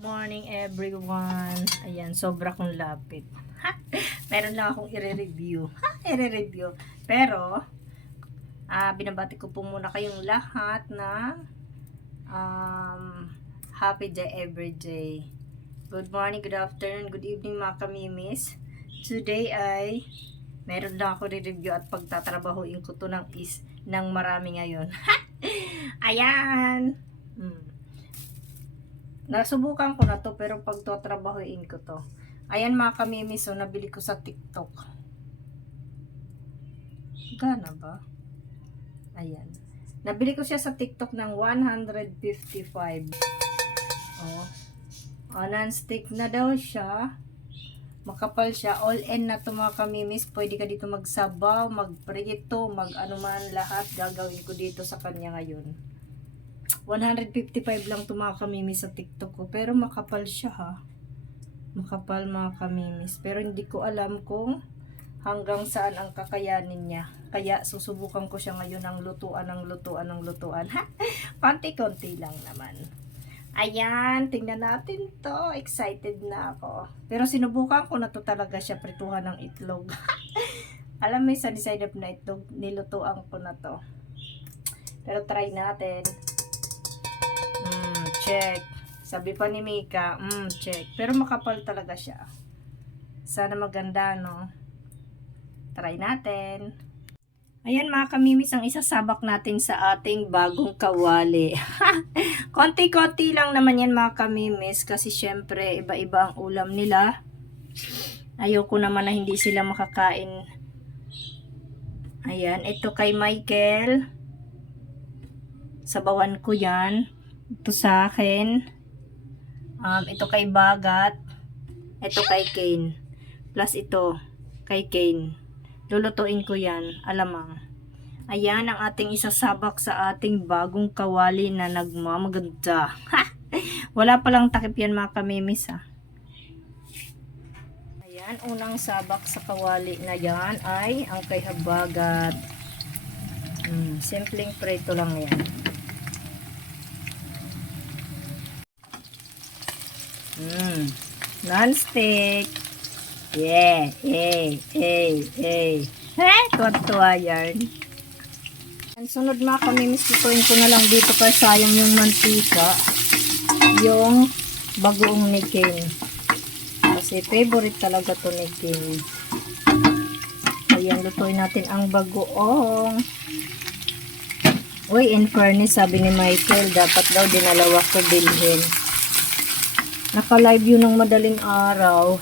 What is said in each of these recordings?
morning everyone. Ayan, sobra kong lapit. Ha? Meron lang akong i-review. Ha? I-review. Pero, ah binabati ko po muna kayong lahat na um, happy day every day. Good morning, good afternoon, good evening mga kamimis. Today ay meron lang ako i-review at pagtatrabahuin ko to ng is ng marami ngayon. Ayan! Hmm. Nasubukan ko na to pero pag to trabahuin ko to. Ayan mga kamimis, so nabili ko sa TikTok. Gana ba? Ayan. Nabili ko siya sa TikTok ng 155. Oh. Oh, non-stick na daw siya. Makapal siya. All in na to mga kamimis. Pwede ka dito magsabaw, magprito, mag ano man lahat. Gagawin ko dito sa kanya ngayon. 155 lang to mga kamimis sa TikTok ko. Pero makapal siya ha. Makapal mga kamimis. Pero hindi ko alam kung hanggang saan ang kakayanin niya. Kaya susubukan ko siya ngayon ng lutuan, ng lutuan, ng lutuan. Konti-konti lang naman. Ayan, tingnan natin to. Excited na ako. Pero sinubukan ko na to talaga siya prituhan ng itlog. Alam mo yung sunny side up na itlog, nilutuan ko na to. Pero try natin. Check. Sabi pa ni Mika, mm, check. Pero makapal talaga siya. Sana maganda, no? Try natin. Ayan mga kamimis, ang isasabak natin sa ating bagong kawali. Konti-konti lang naman yan mga kamimis kasi syempre iba-iba ang ulam nila. Ayoko naman na hindi sila makakain. Ayan, ito kay Michael. Sabawan ko yan. Ito sa akin. Um, ito kay Bagat. Ito kay Kane. Plus ito kay Kane. Lulutuin ko yan. Alamang. Ayan ang ating isasabak sa ating bagong kawali na nagmamaganda. Ha! Wala palang takip yan mga kamimis ha. Ayan, unang sabak sa kawali na yan ay ang kay Habagat. Hmm, simpleng preto lang yan. Hmm, non-stick. Yeah, hey, hey, hey. Eh, tuwa-tuwa yan. Ang sunod mga kamimis, ko na lang dito kasi sayang yung mantika. Yung bagoong ni King. Kasi favorite talaga to ni King. Ayan, lutuin natin ang bagoong. Uy, in fairness, sabi ni Michael, dapat daw dinalawa ko bilhin. Naka-live yun ng madaling araw.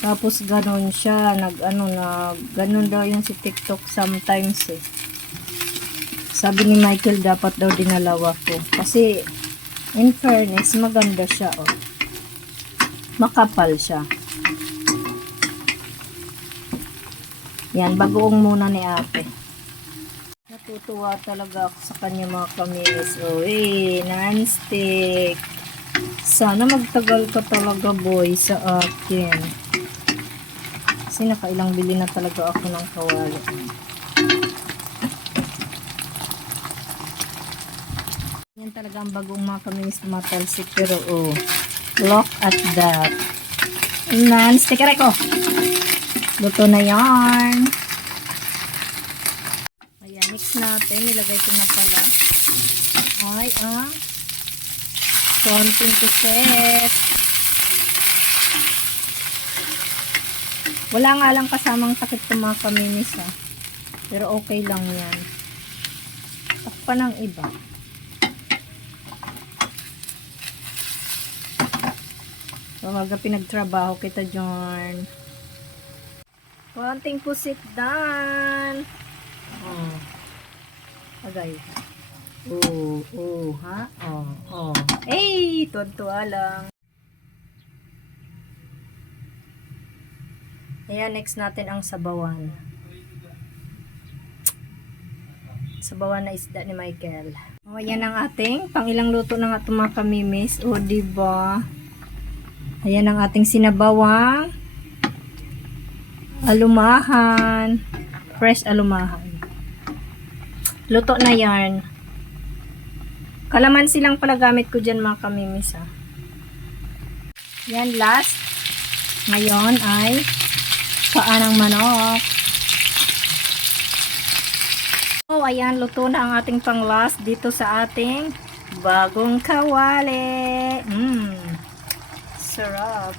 Tapos ganon siya, nag ano na, ganon daw yung si TikTok sometimes eh. Sabi ni Michael dapat daw dinalawa ko. Kasi in fairness, maganda siya oh. Makapal siya. Yan, bagoong muna ni ate. Natutuwa talaga ako sa kanya mga kamilis. Oh, eh, non-stick. Sana magtagal ka talaga boy sa akin. Kasi nakailang bili na talaga ako ng kawali. Yan talaga ang bagong mga kaminis na matalsik. Pero oh, look at that. Non-stick aray ko. Luto na yan. Ayan, mix natin. Nilagay ko na pala. Ay, ah. Konting kuset. Wala nga lang kasamang takip ng mga kaminis ha. Pero okay lang yan. Takpa ng iba. Huwag pinagtrabaho kita, John. Konting pusit dan. Oh. Agay. Oo, oo, ha? Oh, oh. Hey, tuwa lang. Ayan, next natin ang sabawan. Sabawan na isda ni Michael. O, ayan ang ating pangilang luto na nga ito mga kamimis. O, diba? Ayan ang ating sinabawang alumahan. Fresh alumahan. Luto na yarn. Kalamansi lang pala gamit ko dyan mga kamimis ha. Yan, last. Ngayon ay paa ng manok. Oh, ayan, luto na ang ating pang last dito sa ating bagong kawali. Mmm, sarap.